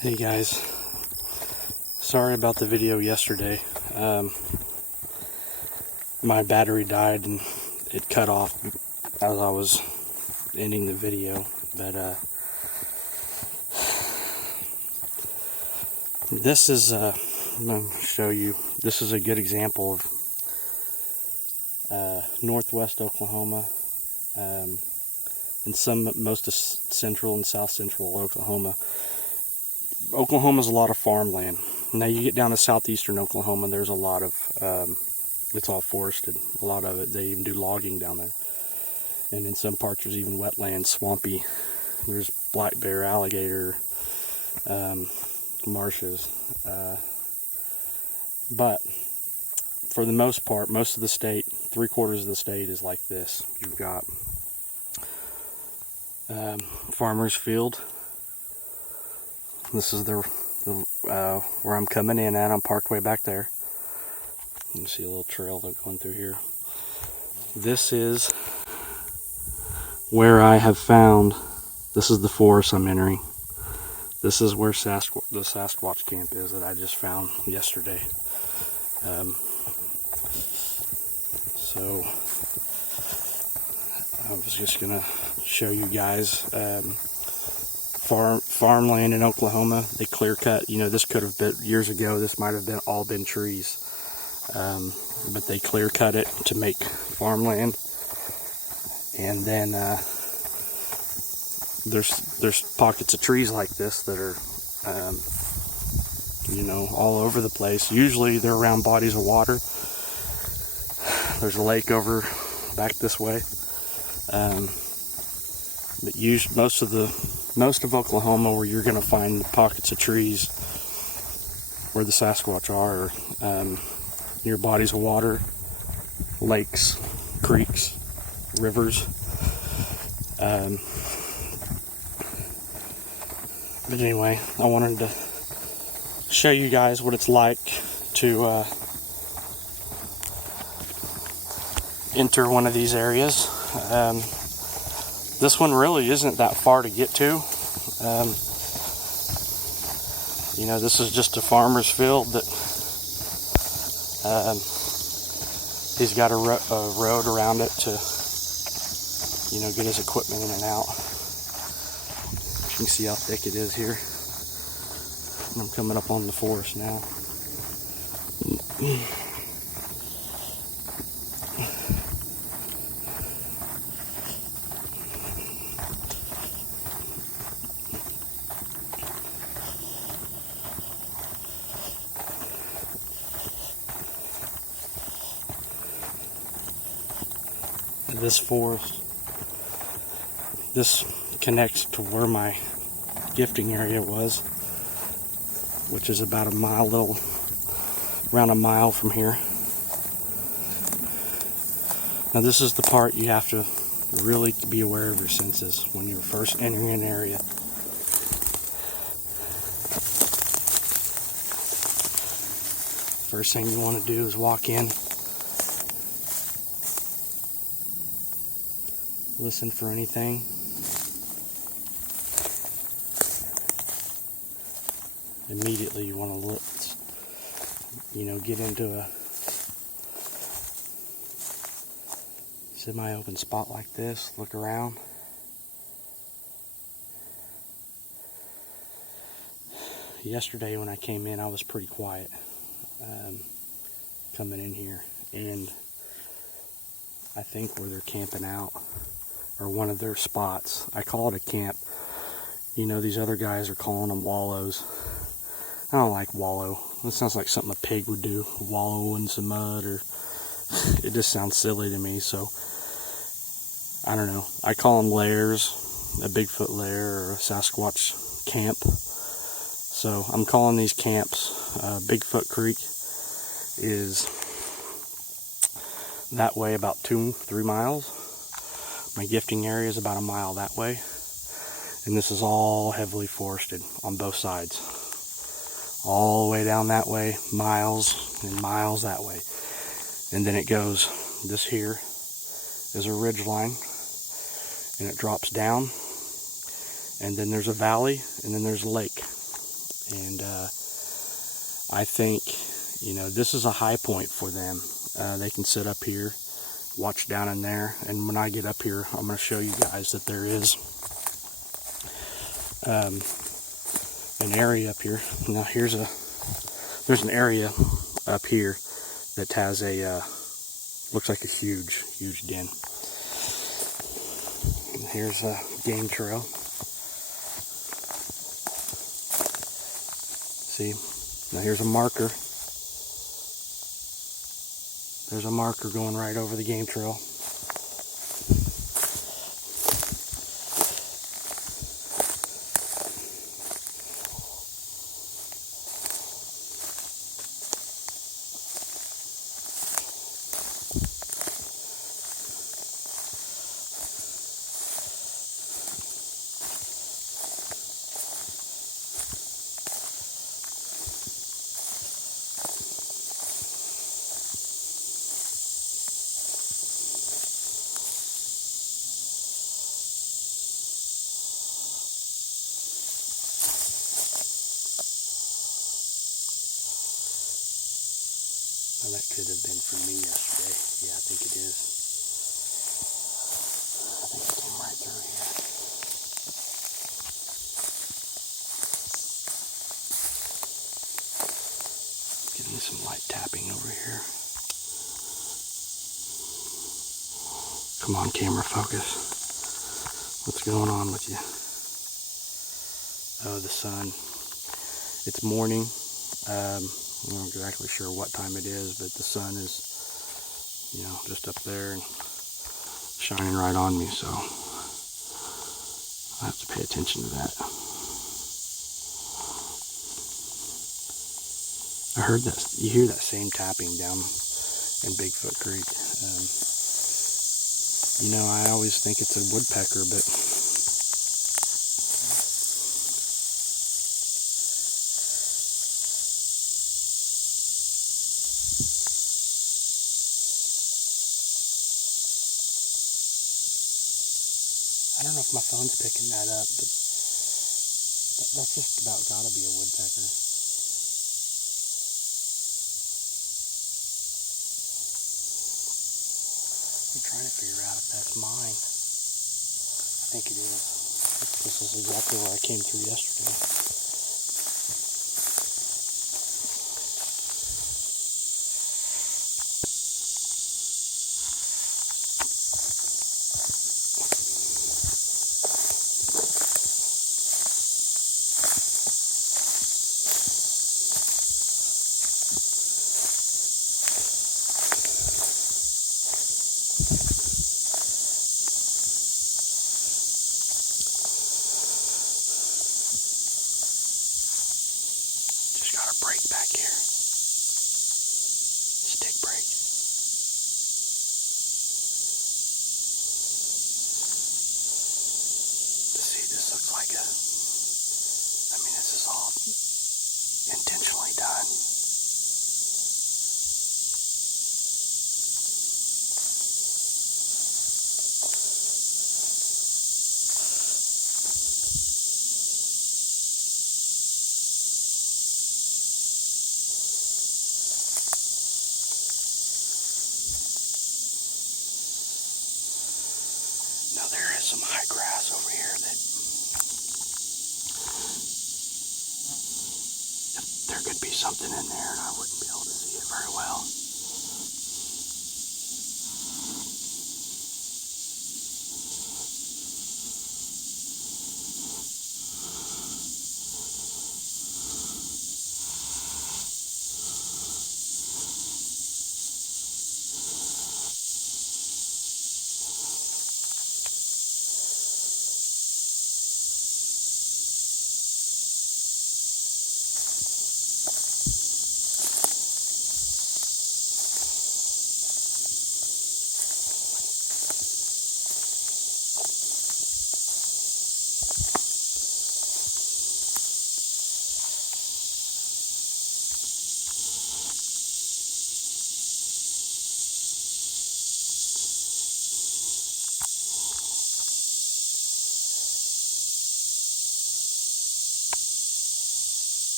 Hey guys, sorry about the video yesterday. My battery died and it cut off as I was ending the video, but this is I'm going to show you, this is a good example of northwest Oklahoma, and most of central and south central Oklahoma. Oklahoma's a lot of farmland. Now you get down to southeastern Oklahoma, there's a lot of, it's all forested, a lot of it. They even do logging down there. And in some parts there's even wetland, swampy. There's black bear, alligator, marshes. But for the most part, most of the state, 3/4 of the state is like this. You've got farmer's field. This is where I'm coming in at. I'm parked way back there. You can see a little trail that's going through here. This is where I have found, this is the forest I'm entering. This is where the Sasquatch camp is that I just found yesterday. So I was just going to show you guys farmland in Oklahoma. They clear cut, this could have been years ago, this might have been all been trees, but they clear cut it to make farmland. And then there's pockets of trees like this that are all over the place. Usually they're around bodies of water. There's a lake over back this way, but most of Oklahoma, where you're going to find pockets of trees where the Sasquatch are near bodies of water, lakes, creeks, rivers. But anyway, I wanted to show you guys what it's like to enter one of these areas. This one really isn't that far to get to. This is just a farmer's field that he's got a road around it to, get his equipment in and out. You can see how thick it is here. And I'm coming up on the forest now. This forest, this connects to where my gifting area was, which is about around a mile from here. Now this is the part you have to really be aware of your senses when you're first entering an area. First thing you want to do is walk in. Listen for anything. Immediately you want to look, get into a semi-open spot like this, look around. Yesterday when I came in, I was pretty quiet coming in here, and I think where they're camping out, or one of their spots. I call it a camp. These other guys are calling them wallows. I don't like wallow. It sounds like something a pig would do. Wallow in some mud, or it just sounds silly to me. So I don't know. I call them lairs, a Bigfoot lair or a Sasquatch camp. So I'm calling these camps. Bigfoot Creek is that way about 2-3 miles. My gifting area is about a mile that way, and this is all heavily forested on both sides. All the way down that way, miles and miles that way. And then it goes, this here is a ridge line, and it drops down, and then there's a valley, and then there's a lake. And I think, you know, this is a high point for them. They can sit up here, watch down in there, and when I get up here, I'm going to show you guys that there is an area up here. Now there's an area up here that has a looks like a huge den. And here's a game trail. See, now here's a marker. There's a marker going right over the game trail. Well, that could have been for me yesterday. Yeah, I think it is. I think it came right through here. Getting some light tapping over here. Come on, camera, focus. What's going on with you? Oh, the sun. It's morning. I'm not exactly sure what time it is, but the sun is, you know, just up there and shining right on me, so I have to pay attention to that. I heard that, you hear that same tapping down in Bigfoot Creek. You know, I always think it's a woodpecker, but I don't know if my phone's picking that up, but that's just about got to be a woodpecker. I'm trying to figure out if that's mine. I think it is. This is exactly where I came through yesterday. Just got a break back here. Stick break. See, this looks like this is all intentionally done. Now there is some high grass over here that there could be something in there and I wouldn't be able to see it very well.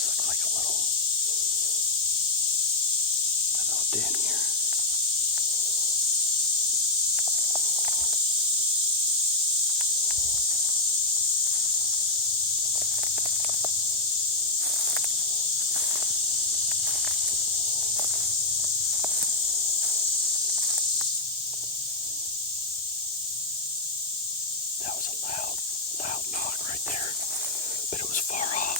This looks like a little den here. That was a loud knock right there, but it was far off.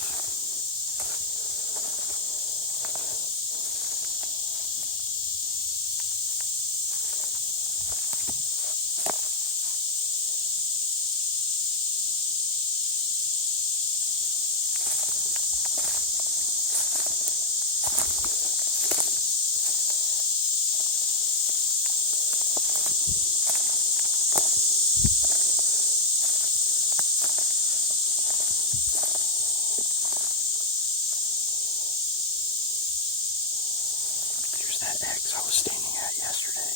That X I was standing at yesterday.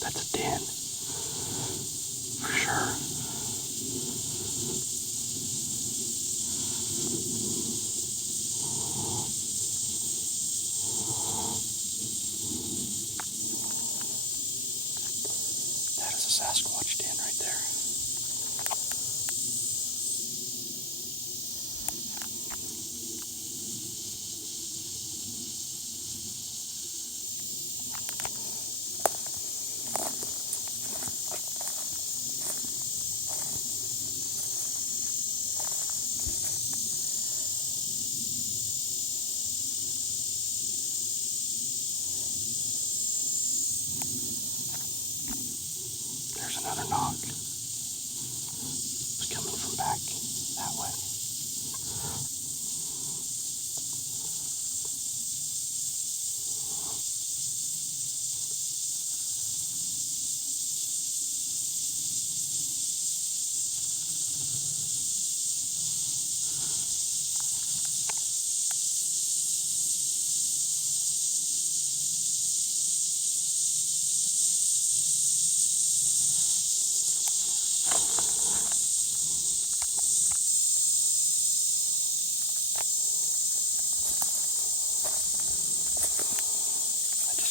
That's a den, for sure. That is a Sasquatch den right there. There's another knock. It's coming from back that way.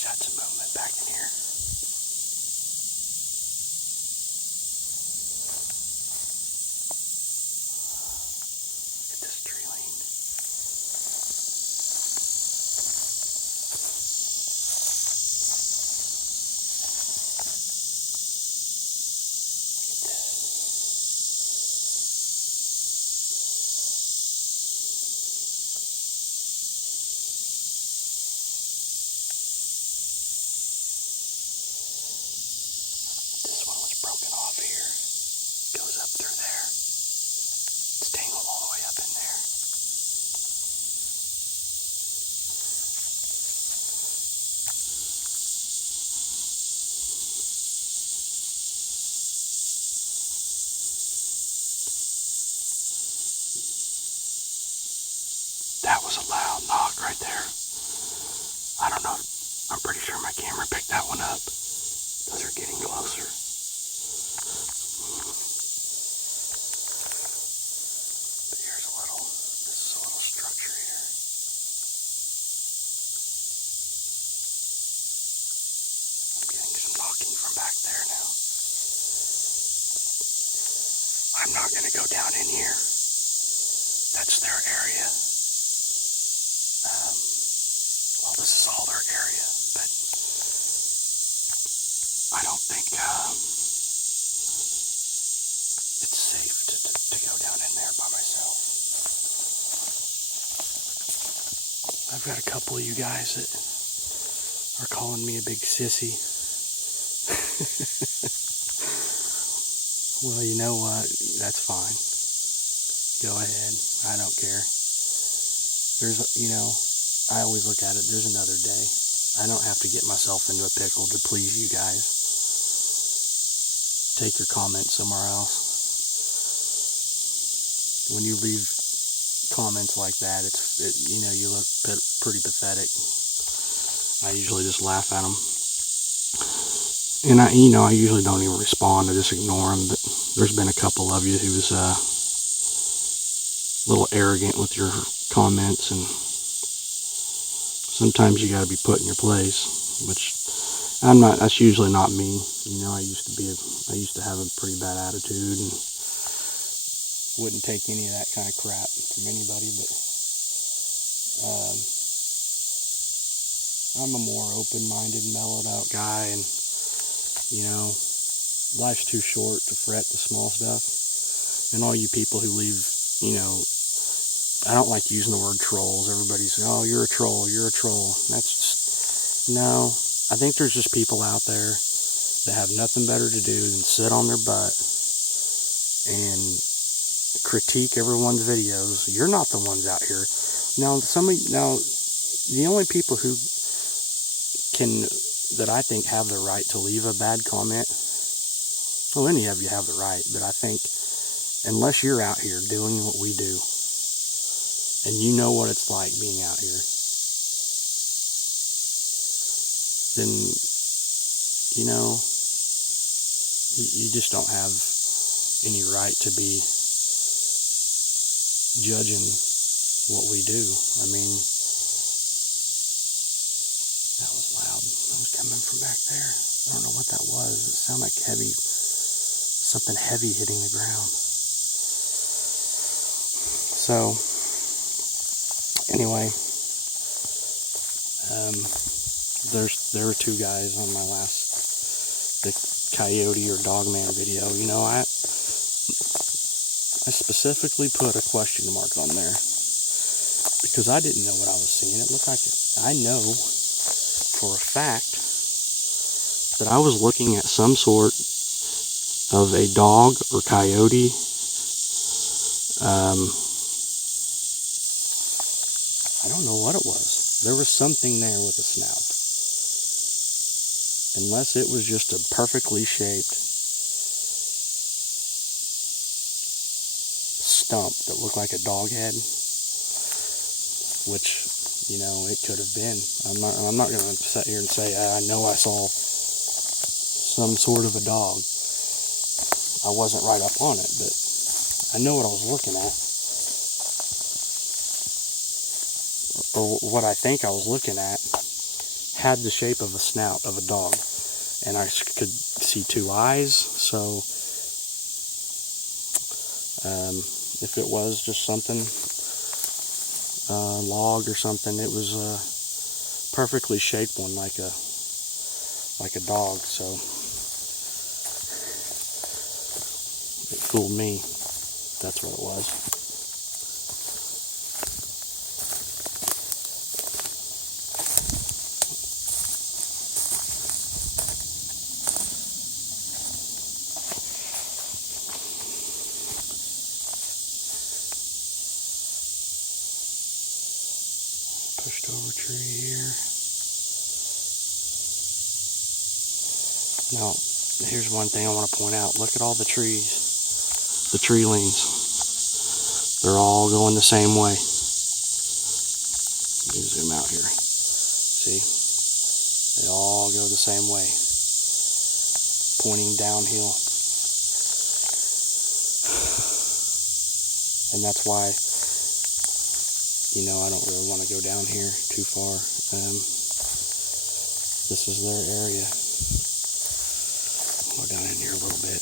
Got some movement back in here. Look at this tree lane. Look at this. Broken off here, goes up through there. It's tangled all the way up in there. That was a loud knock right there. I don't know, I'm pretty sure my camera picked that one up. Those are getting closer. From back there now. I'm not going to go down in here. That's their area. Well, this is all their area, but I don't think safe to go down in there by myself. I've got a couple of you guys that are calling me a big sissy. Well, you know what? That's fine. Go ahead. I don't care. I always look at it, there's another day. I don't have to get myself into a pickle to please you guys. Take your comments somewhere else. When you leave comments like that, you look pretty pathetic. I usually just laugh at them. And I usually don't even respond. I just ignore them. But there's been a couple of you who was a little arrogant with your comments, and sometimes you got to be put in your place, which I'm not. That's usually not me. I used to have a pretty bad attitude and wouldn't take any of that kind of crap from anybody. But I'm a more open-minded, mellowed out guy, and life's too short to fret the small stuff. And all you people who leave, I don't like using the word trolls. Everybody's, oh, you're a troll, you're a troll. That's just, no. I think there's just people out there that have nothing better to do than sit on their butt and critique everyone's videos. You're not the ones out here. Now, the only people that I think have the right to leave a bad comment, well, any of you have the right, but I think unless you're out here doing what we do, and you know what it's like being out here, then, you just don't have any right to be judging what we do. I mean, that was loud. That was coming from back there. I don't know what that was. It sounded like something heavy hitting the ground. So, anyway, there were two guys on my the coyote or dogman video. I specifically put a question mark on there because I didn't know what I was seeing. It looked like I know for a fact that I was looking at some sort of a dog or coyote. I don't know what it was. There was something there with a snout. Unless it was just a perfectly shaped stump that looked like a dog head, which, it could have been. I'm not going to sit here and say, I know I saw some sort of a dog. I wasn't right up on it, but I know what I was looking at. Or what I think I was looking at had the shape of a snout of a dog. And I could see two eyes, so if it was just something, log or something, it was a perfectly shaped one like a dog, so it fooled me. That's what it was. Pushed over tree here. Now, here's one thing I want to point out. Look at all the trees. The tree lanes. They're all going the same way. Let me zoom out here. See? They all go the same way. Pointing downhill. And that's why I don't really want to go down here too far. This is their area. I'll go down in here a little bit.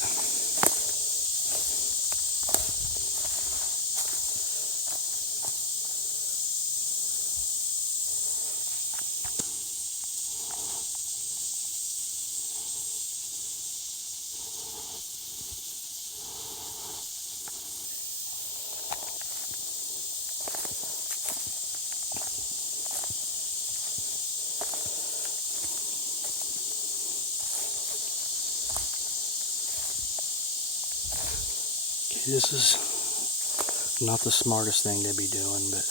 This is not the smartest thing to be doing, but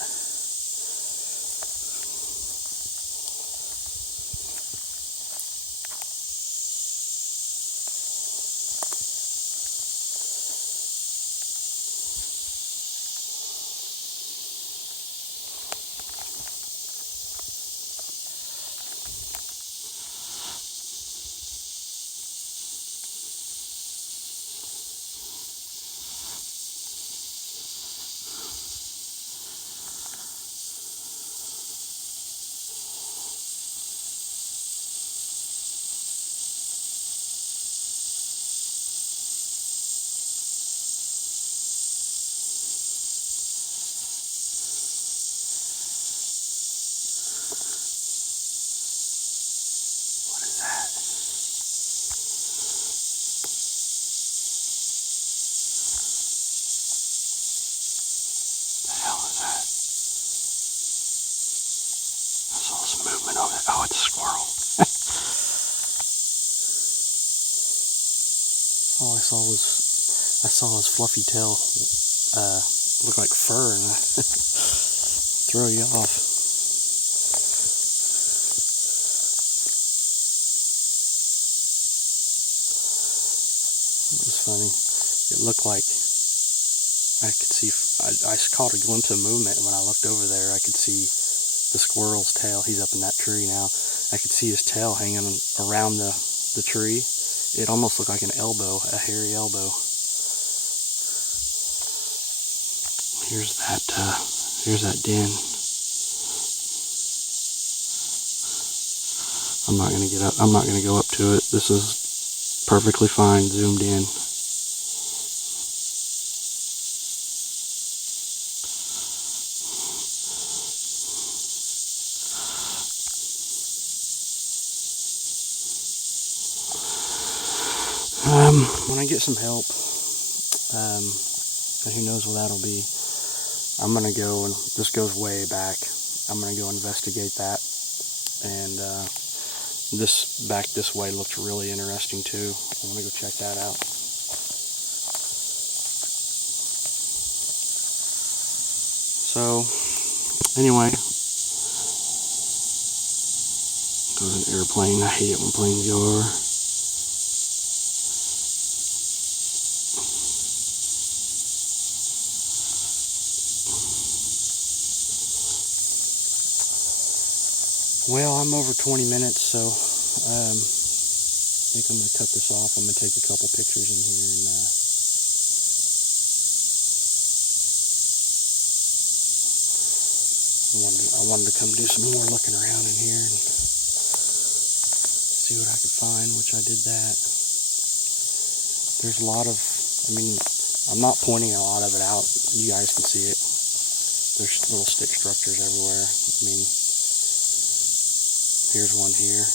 movement over there. Oh, it's a squirrel. All I saw his fluffy tail look like fur, and throw you off. It was funny. It looked like I could see. I caught a glimpse of movement, and when I looked over there, I could see the squirrel's tail. He's up in that tree now. I could see his tail hanging around the tree. It almost looked like an elbow, a hairy elbow. Here's that den. I'm not gonna get up. I'm not gonna go up to it. This is perfectly fine, zoomed in. When I get some help, and who knows what that'll be, I'm going to go, and this goes way back, I'm going to go investigate that, and this back this way looks really interesting too. I want to go check that out. So, anyway, goes an airplane. I hate it when planes go over. Well, I'm over 20 minutes, so I think I'm going to cut this off. I'm going to take a couple pictures in here, and I wanted to come do some more looking around in here and see what I could find, which I did that. There's a lot of, I'm not pointing a lot of it out. You guys can see it. There's little stick structures everywhere. Here's one here.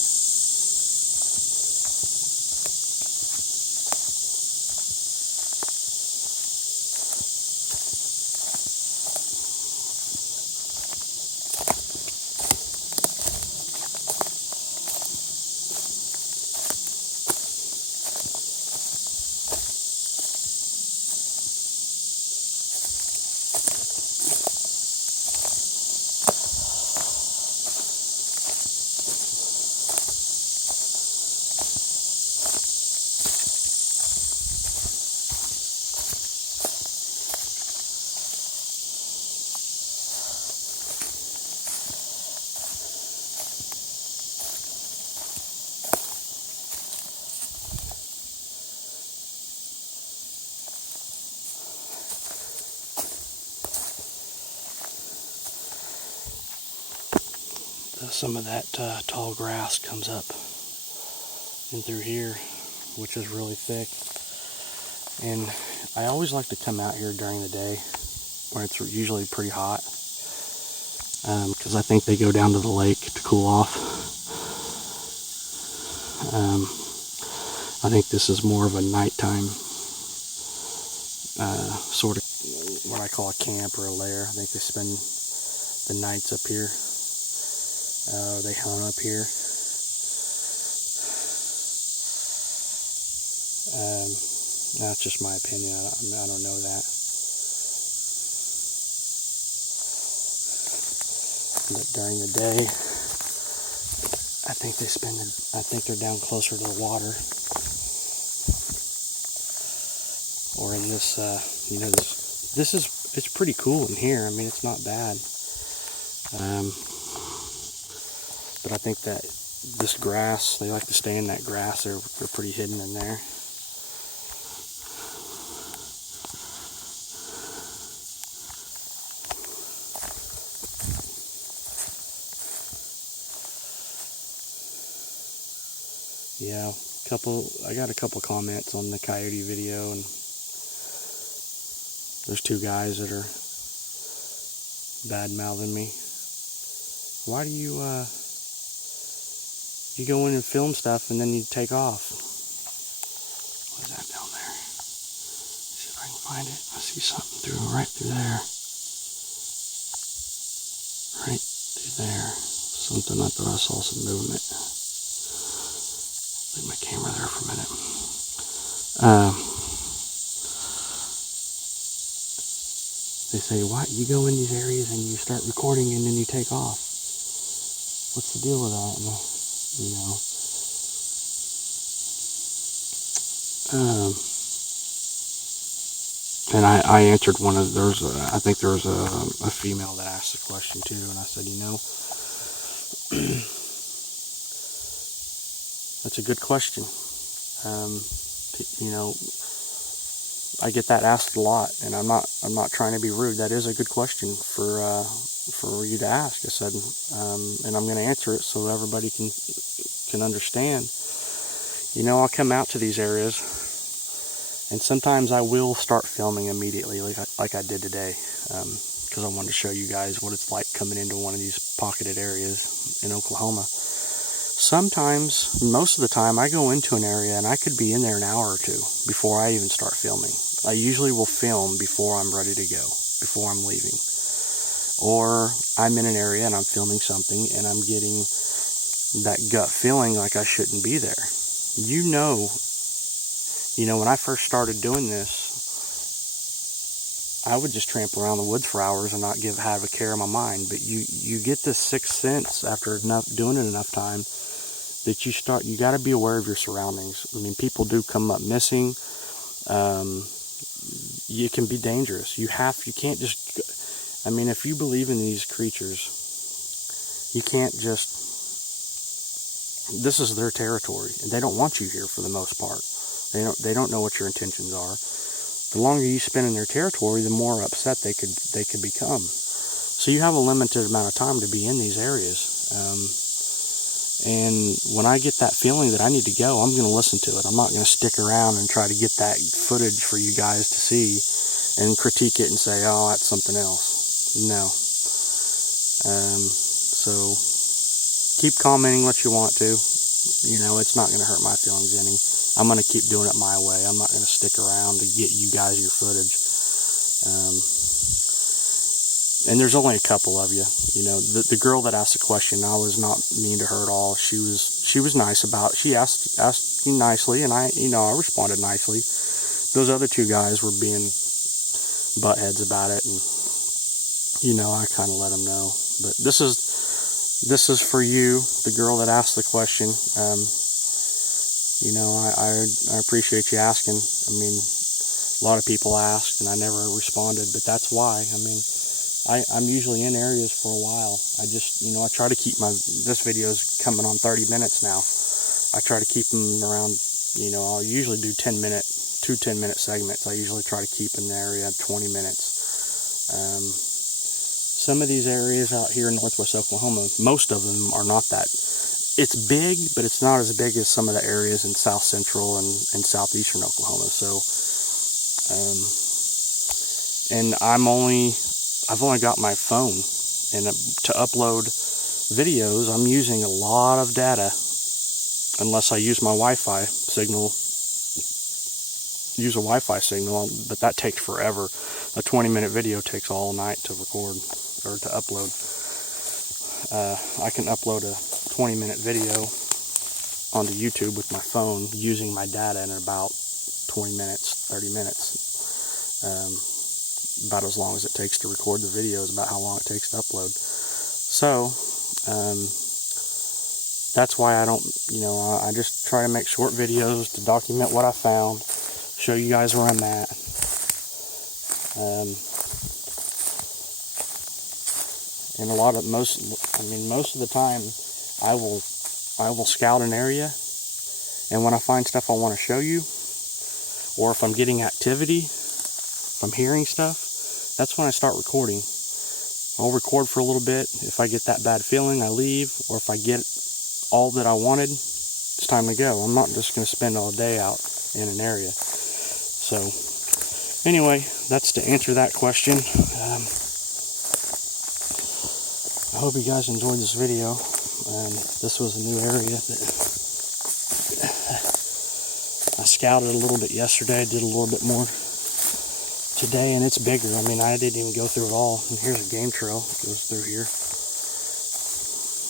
Some of that tall grass comes up in through here, which is really thick. And I always like to come out here during the day when it's usually pretty hot, because I think they go down to the lake to cool off. I think this is more of a nighttime sort of what I call a camp or a lair. I think they spend the nights up here. They hunt up here. That's just my opinion. I don't know that. But during the day, I think they're down closer to the water. Or in this, it's pretty cool in here. I mean, it's not bad. But I think that this grass, they like to stay in that grass. They're pretty hidden in there. Yeah, I got a couple comments on the coyote video, and there's two guys that are bad-mouthing me. Why do you go in and film stuff and then you take off? What is that down there? Let's see if I can find it. I see something right through there. Right through there. Something, I thought I saw some movement. Leave my camera there for a minute. They say, why you go in these areas and you start recording and then you take off? What's the deal with that? And I answered one of I think there was a female that asked the question too, and I said, that's a good question. I get that asked a lot, and I'm not trying to be rude. That is a good question for you to ask. I said, and I'm going to answer it so everybody can understand. I'll come out to these areas, and sometimes I will start filming immediately, like I did today, because I wanted to show you guys what it's like coming into one of these pocketed areas in Oklahoma. Sometimes, most of the time, I go into an area and I could be in there an hour or two before I even start filming. I usually will film before I'm ready to go, before I'm leaving. Or I'm in an area and I'm filming something and I'm getting that gut feeling like I shouldn't be there. When I first started doing this, I would just tramp around the woods for hours and not have a care in my mind. But you get this sixth sense after doing it enough time that you got to be aware of your surroundings. I mean, people do come up missing. It can be dangerous. You can't just, if you believe in these creatures, you can't just, this is their territory, and they don't want you here for the most part. They don't know what your intentions are. The longer you spend in their territory, the more upset they could become. So you have a limited amount of time to be in these areas. And when I get that feeling that I need to go, I'm going to listen to it. I'm not going to stick around and try to get that footage for you guys to see and critique it and say, oh, that's something else. No. So keep commenting what you want to. It's not going to hurt my feelings any. I'm going to keep doing it my way. I'm not going to stick around to get you guys your footage. And there's only a couple of you. The girl that asked the question, I was not mean to her at all. She was nice about it. She asked me nicely, and I responded nicely. Those other two guys were being buttheads about it, and I kind of let them know. But this is for you, the girl that asked the question. I appreciate you asking. A lot of people asked, and I never responded, but that's why. I'm usually in areas for a while. I just, I try to keep this video's coming on 30 minutes now. I try to keep them around, I'll usually do 10-minute segments. I usually try to keep in the area 20 minutes. Some of these areas out here in northwest Oklahoma, most of them are not that. It's big, but it's not as big as some of the areas in south central and southeastern Oklahoma. So, and I've only got my phone, and to upload videos, I'm using a lot of data, unless I use my Wi-Fi signal. Use a Wi-Fi signal, but that takes forever. A 20-minute video takes all night to record or to upload. I can upload a 20-minute video onto YouTube with my phone using my data in about 20 minutes, 30 minutes. About as long as it takes to record the video is about how long it takes to upload. So, that's why I don't, I just try to make short videos to document what I found, show you guys where I'm at. And most of the time, I will scout an area, and when I find stuff I want to show you, or if I'm getting activity, if I'm hearing stuff, that's when I start recording. I'll record for a little bit. If I get that bad feeling, I leave, or if I get all that I wanted, it's time to go. I'm not just going to spend all day out in an area. So, anyway, that's to answer that question. I hope you guys enjoyed this video. This was a new area that I scouted a little bit yesterday. I did a little bit more today, and it's bigger. I didn't even go through it all. And here's a game trail that goes through here.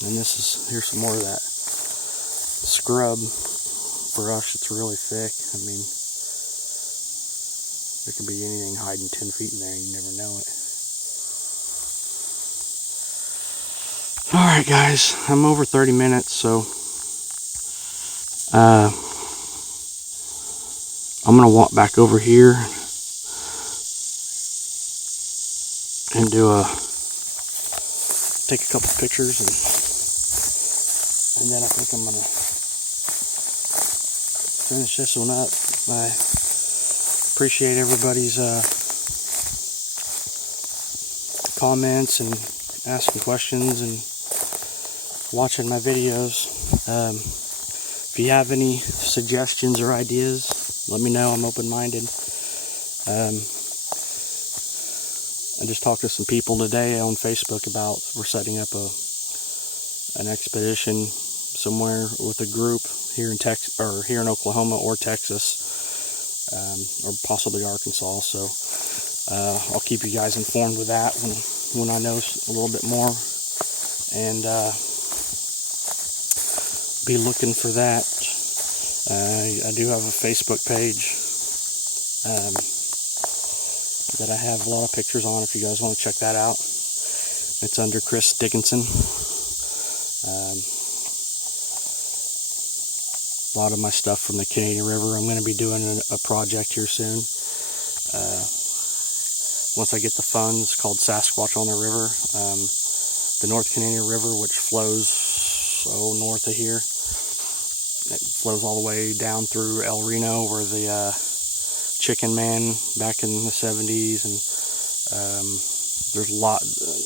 And here's some more of that scrub brush. It's really thick. There could be anything hiding 10 feet in there. You never know it. Alright guys, I'm over 30 minutes, so I'm going to walk back over here and take a couple pictures, and then I think I'm going to finish this one up. I appreciate everybody's comments and asking questions and watching my videos. If you have any suggestions or ideas, let me know. I'm open-minded. I just talked to some people today on Facebook about we're setting up an expedition somewhere with a group here in here in Oklahoma or Texas, or possibly Arkansas. So I'll keep you guys informed with that when I know a little bit more, and be looking for that. I do have a Facebook page that I have a lot of pictures on if you guys want to check that out. It's under Chris Dickinson. A lot of my stuff from the Canadian River. I'm going to be doing a project here soon. Once I get the funds, called Sasquatch on the River. The North Canadian River, which flows north of here. It flows all the way down through El Reno, where the Chicken Man back in the 70s, and there's